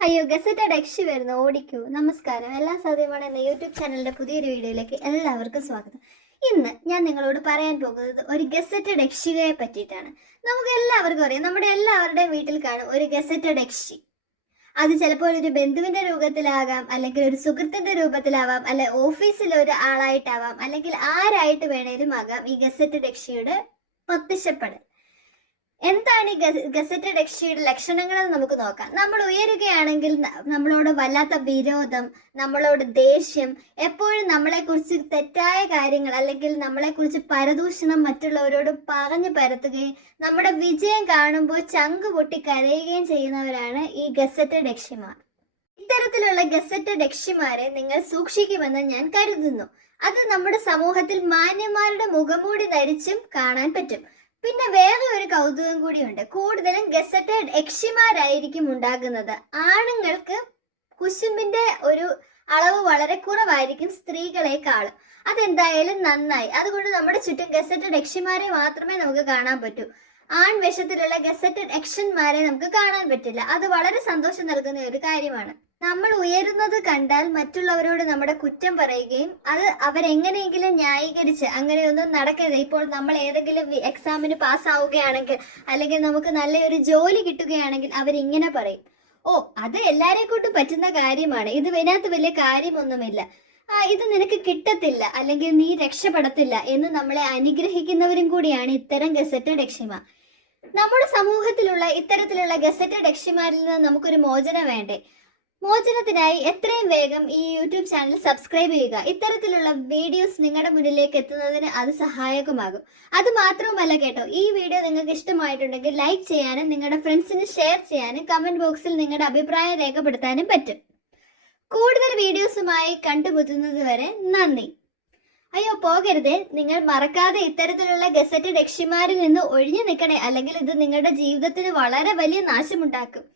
അയ്യോ, ഗസറ്റഡ് യക്ഷി വരുന്നു, ഓടിക്കൂ. നമസ്കാരം, എല്ലാം സാധ്യമാണ് എന്ന യൂട്യൂബ് ചാനലിന്റെ പുതിയൊരു വീഡിയോയിലേക്ക് എല്ലാവർക്കും സ്വാഗതം. ഇന്ന് ഞാൻ നിങ്ങളോട് പറയാൻ പോകുന്നത് ഒരു ഗസറ്റഡ് യക്ഷികയെ പറ്റിയിട്ടാണ്. നമുക്ക് എല്ലാവർക്കും അറിയാം, നമ്മുടെ എല്ലാവരുടെയും വീട്ടിൽ കാണും ഒരു ഗസറ്റഡ് യക്ഷി. അത് ചിലപ്പോൾ ഒരു ബന്ധുവിന്റെ രൂപത്തിലാകാം, അല്ലെങ്കിൽ ഒരു സുഹൃത്തിന്റെ രൂപത്തിലാവാം, അല്ലെ ഓഫീസിലെ ഒരു ആളായിട്ടാവാം, അല്ലെങ്കിൽ ആരായിട്ട് വേണേലും ആകാം ഈ ഗസറ്റഡ് യക്ഷിയുടെ പ്രത്യക്ഷപ്പെടൽ. എന്താണ് ഈ ഗസറ്റഡ് യക്ഷിയുടെ ലക്ഷണങ്ങൾ എന്ന് നമുക്ക് നോക്കാം. നമ്മൾ ഉയരുകയാണെങ്കിൽ നമ്മളോട് വല്ലാത്ത വിരോധം, നമ്മളോട് ദേഷ്യം, എപ്പോഴും നമ്മളെക്കുറിച്ച് തെറ്റായ കാര്യങ്ങൾ അല്ലെങ്കിൽ നമ്മളെക്കുറിച്ച് പരദൂഷണം മറ്റുള്ളവരോട് പറഞ്ഞു പരത്തുകയും നമ്മുടെ വിജയം കാണുമ്പോൾ ചങ്ക് പൊട്ടി കരയുകയും ചെയ്യുന്നവരാണ് ഈ ഗസറ്റഡ് യക്ഷിമാർ. ഇത്തരത്തിലുള്ള ഗസറ്റഡ് യക്ഷിമാരെ നിങ്ങൾ സൂക്ഷിക്കുമെന്ന് ഞാൻ കരുതുന്നു. അത് നമ്മുടെ സമൂഹത്തിൽ മാന്യന്മാരുടെ മുഖംമൂടി ധരിച്ചും കാണാൻ പറ്റും. പിന്നെ വേറെ ഒരു കൗതുകം കൂടിയുണ്ട്. കൂടുതലും ഗസറ്റഡ് യക്ഷിമാരായിരിക്കും ഉണ്ടാകുന്നത്. ആണുങ്ങൾക്ക് കുശുമ്പിന്റെ ഒരു അളവ് വളരെ കുറവായിരിക്കും സ്ത്രീകളെക്കാളും. അതെന്തായാലും നന്നായി. അതുകൊണ്ട് നമ്മുടെ ചുറ്റും ഗസറ്റഡ് യക്ഷിമാരെ മാത്രമേ നമുക്ക് കാണാൻ പറ്റൂ. ആൺവേഷത്തിലുള്ള ഗസറ്റഡ് യക്ഷന്മാരെ നമുക്ക് കാണാൻ പറ്റില്ല. അത് വളരെ സന്തോഷം നൽകുന്ന ഒരു കാര്യമാണ്. നമ്മൾ ഉയരുന്നത് കണ്ടാൽ മറ്റുള്ളവരോട് നമ്മുടെ കുറ്റം പറയുകയും അത് അവരെങ്ങനെയെങ്കിലും ന്യായീകരിച്ച് അങ്ങനെയൊന്നും നടക്കരുത്. ഇപ്പോൾ നമ്മൾ ഏതെങ്കിലും എക്സാമിന് പാസ്സാവുകയാണെങ്കിൽ അല്ലെങ്കിൽ നമുക്ക് നല്ലൊരു ജോലി കിട്ടുകയാണെങ്കിൽ അവരിങ്ങനെ പറയും, ഓ അത് എല്ലാരെ കൊണ്ടും പറ്റുന്ന കാര്യമാണ്, ഇതിനകത്ത് വലിയ കാര്യമൊന്നുമില്ല, ഇത് നിനക്ക് കിട്ടത്തില്ല അല്ലെങ്കിൽ നീ രക്ഷപ്പെടത്തില്ല എന്ന് നമ്മളെ അനുഗ്രഹിക്കുന്നവരും കൂടിയാണ് ഇത്തരം ഗസറ്റഡ് യക്ഷിമാർ. നമ്മുടെ സമൂഹത്തിലുള്ള ഇത്തരത്തിലുള്ള ഗസറ്റഡ് യക്ഷിമാരിൽ നിന്ന് നമുക്കൊരു മോചനം വേണ്ടേ? മോചനത്തിനായി എത്രയും വേഗം ഈ യൂട്യൂബ് ചാനൽ സബ്സ്ക്രൈബ് ചെയ്യുക. ഇത്തരത്തിലുള്ള വീഡിയോസ് നിങ്ങളുടെ മുന്നിലേക്ക് എത്തുന്നതിന് അത് സഹായകമാകും. അത് മാത്രവുമല്ല കേട്ടോ, ഈ വീഡിയോ നിങ്ങൾക്ക് ഇഷ്ടമായിട്ടുണ്ടെങ്കിൽ ലൈക്ക് ചെയ്യാനും നിങ്ങളുടെ ഫ്രണ്ട്സിന് ഷെയർ ചെയ്യാനും കമന്റ് ബോക്സിൽ നിങ്ങളുടെ അഭിപ്രായം രേഖപ്പെടുത്താനും പറ്റും. കൂടുതൽ വീഡിയോസുമായി കണ്ടുമുട്ടുന്നത് വരെ നന്ദി. അയ്യോ പോകരുതേ, നിങ്ങൾ മറക്കാതെ ഇത്തരത്തിലുള്ള ഗസറ്റഡ് യക്ഷിമാരിൽ നിന്ന് ഒഴിഞ്ഞു നിൽക്കണേ, അല്ലെങ്കിൽ ഇത് നിങ്ങളുടെ ജീവിതത്തിന് വളരെ വലിയ നാശമുണ്ടാക്കും.